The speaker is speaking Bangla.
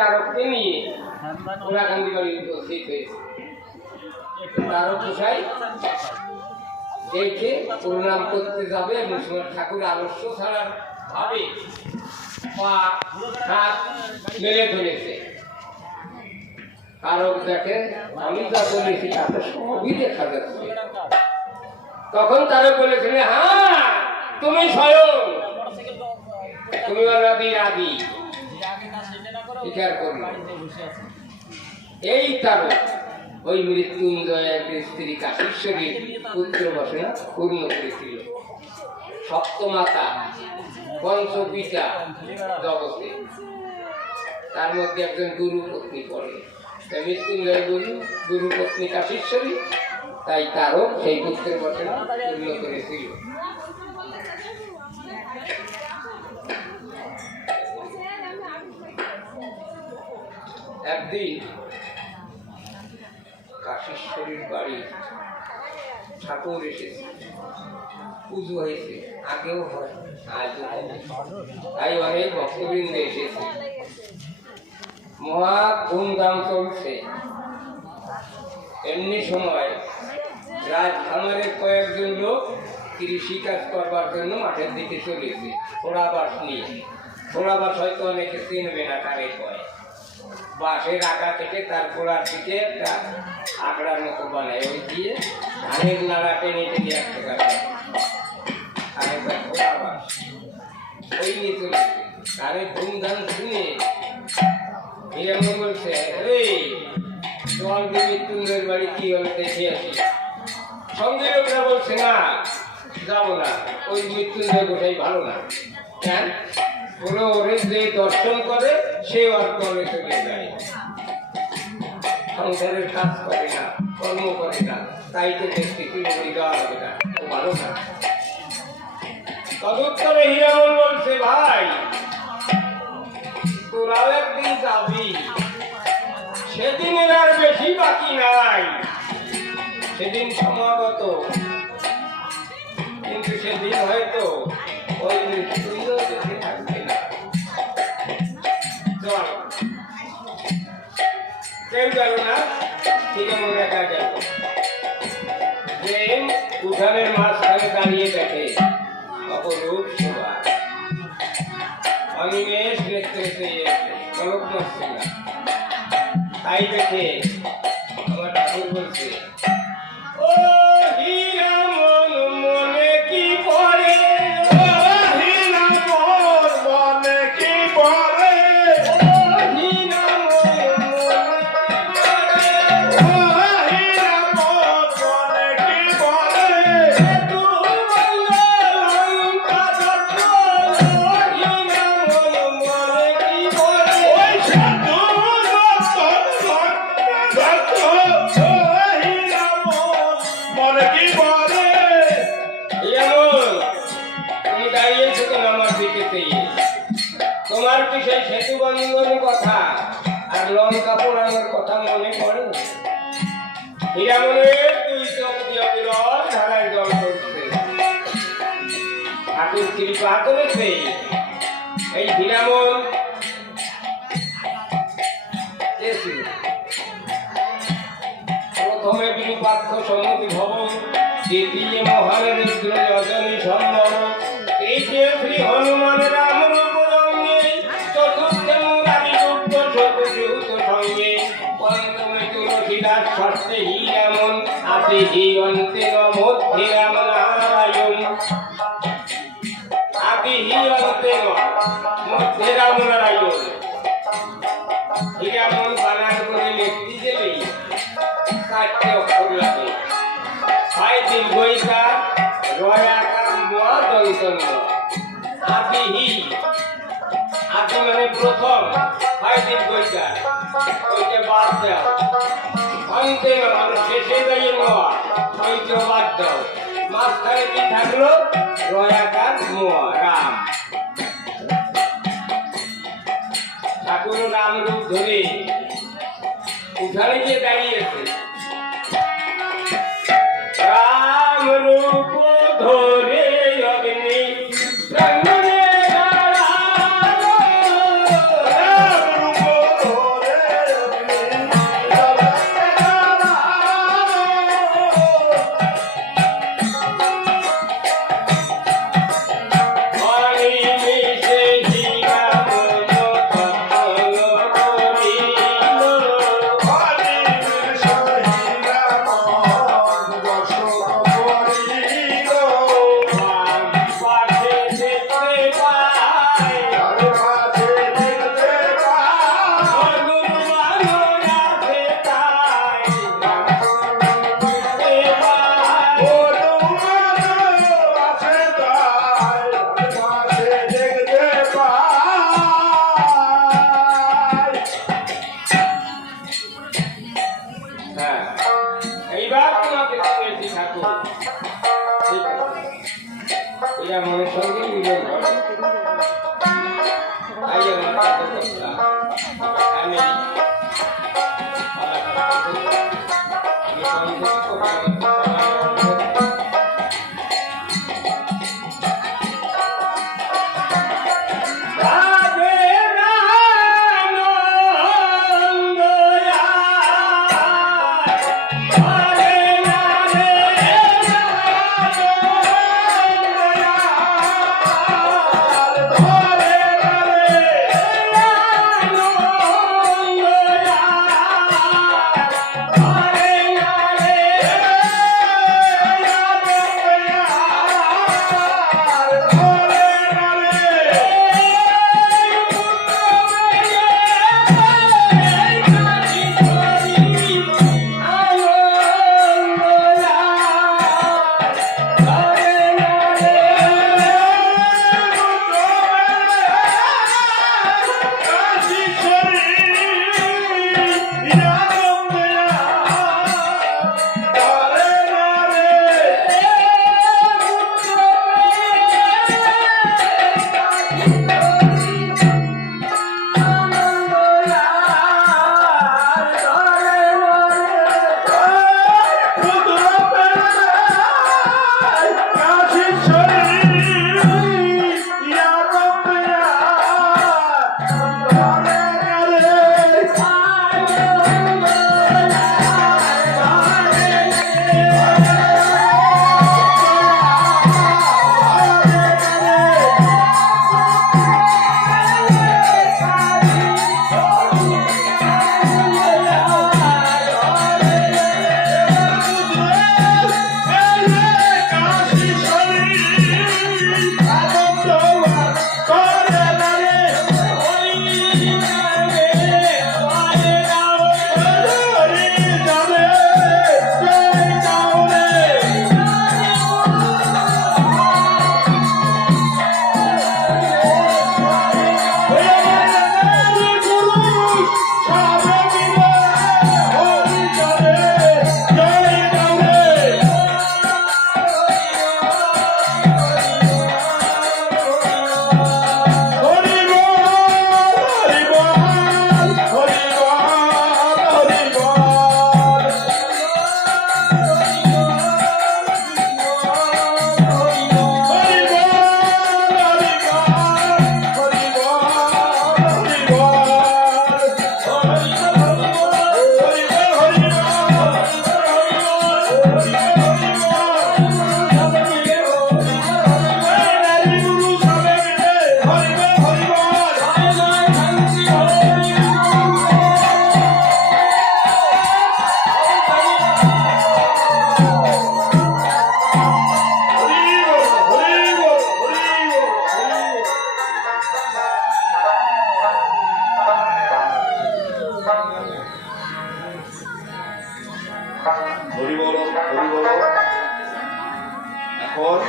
তারককে নিয়ে ওরাকান্দি বাড়ি উপস্থিত হয়েছে। তারক গোসাই দেখে প্রণাম করতে যাবে নৃসিংহ ঠাকুর আলস্য ছাড়ার ভাবে পা হাত মেলে ধরেছে। তারক দেখে আমি যা বলেছি তাতে সবই দেখা যাচ্ছে। তখন তারক বলেছিল, হ্যাঁ তুমি স্বয়ং, তুমি আদি আদি স্বীকার করল। এই তারক ওই মৃত্যুঞ্জয়ের স্ত্রী কাশীশ্বরীর পুত্র বাসনা পূর্ণ করেছিল। সপ্তমাতা পঞ্চপিতা জগতে, তার মধ্যে একজন গুরু পত্নী পড়ে। মৃত্যুঞ্জয় গুরু পত্নী কাশীশ্বরী, তাই তারক সেই পুত্রের বাসনা পূর্ণ করেছিল। একদিন কাশীশ্বরীর বাড়ি ঠাকুর এসেছে, পুজো হয়েছে, আগেও হয় আজও হবে, তাই অনেক ভক্তবৃন্দ এসেছে। মহা ধুমধাম চলছে। এমনি সময় রাজখামারের কয়েকজন লোক কৃষি কাজ করবার জন্য মাঠের দিকে চলেছে ছোড়া বাঁশ নিয়ে। ছোড়া বাঁশ হয়তো অনেকে চিনবে না, কারে কয়। বাঁশের আঁকা থেকে তার গোড়ার দিকে একটা আঁকড়ার মতো বানায়, ওই দিয়ে ধানের নাড়া টেনে টেনে একটা কাটে ছোড়া বাঁশ ওই নিয়ে চলেছে। তারে ধুমধাম শুনে হিরণ্য বলছে, এই তোমার মৃত্যুঞ্জয়ের বাড়ি কি হলে দেখে আসি। সঙ্গে লোকরা বলছে, না যাবো না, ওই মৃত্যুঞ্জয় গোসাই ভালো না। কেন? পুরো ওরে যে দর্শন করে সে আর দলে চলে যায়, সংসারের কাজ করে না, কর্ম করে না, তাই তো দেখতে কি দেওয়া হবে না, ও ভালো না। তদুত্তরে হিরণ্য বলছে, ভাই তোরাও একদিন যাবি, সেদিনের আর বেশি বাকি নাই, সেদিন সমাগত, কিন্তু সেদিন হয়তো ওই মৃত্যুঞ্জয় বেঁচে থাকবে না। চল, কেউ গেল না, হিরণ্য একা গেল। যে উঠানের মাঝখানে দাঁড়িয়ে দেখে অপরূপ শোভা, অনিমেষ দেখতে পলক নড়ছে না। তাই দেখে আমার ঠাকুর বলছে, ও হীরা মন মনে কি পড়ে, ও হীরা মন মনে কি পড়ে, ও হীরা মন মনে ও হীরা মন মনে কি পড়ে, তুমি বললে লঙ্কা দত্ত, ও হীরা মন মনে কি পড়ে, ওই সাধু তোমার কি সেই সেতু বন্ধনের কথা আর লঙ্কা পোড়ানোর কথা মনে পড়ে? হীরামনের দুই চোখ দিয়ে বিরল ধারায় জল করছে। ঠাকুর কৃপা করেছে এই হীরামন প্রথমে বিরূপাক্ষ সমুদ্র ভবন, দ্বিতীয় মহান রুদ্র রজনী সম্ভব, তৃতীয় শ্রী হনুমান রাম রূপ রঙ্গে, চতুর্থে মুরারি রূপ শতযুত সঙ্গে, পঞ্চমে তুলসীদাস, ষষ্ঠে হীরামন, আদি হি অন্তে মধ্যে রাম নারায়ণ, আদি হি অন্তে মধ্যে রাম নারায়ণ। হীরামন বানান করে লিখতে গেলেই 4টে অক্ষর লাগে, হয় দীর্ঘইকা, রয়াকার, মা দন্তন্য। আদি হি, আদি মানে প্রথম, হয় দীর্ঘইকা, ওইটা বাদ দাও। অন্তে মানে শেষে দাঁড়িয়ে নেওয়া, ওইটা বাদ দাও। মাঝখানে কি থাকলো? রয়াকার, মোয়া, রাম। ঠাকুর রাম রূপ ধরে উঠানে গিয়ে দাঁড়িয়েছে। রাম রূপ ধরে অগ্নি প্রাঙ্গণে দাঁড়ালো, রাম রূপ হরি বল হরি বল। এখন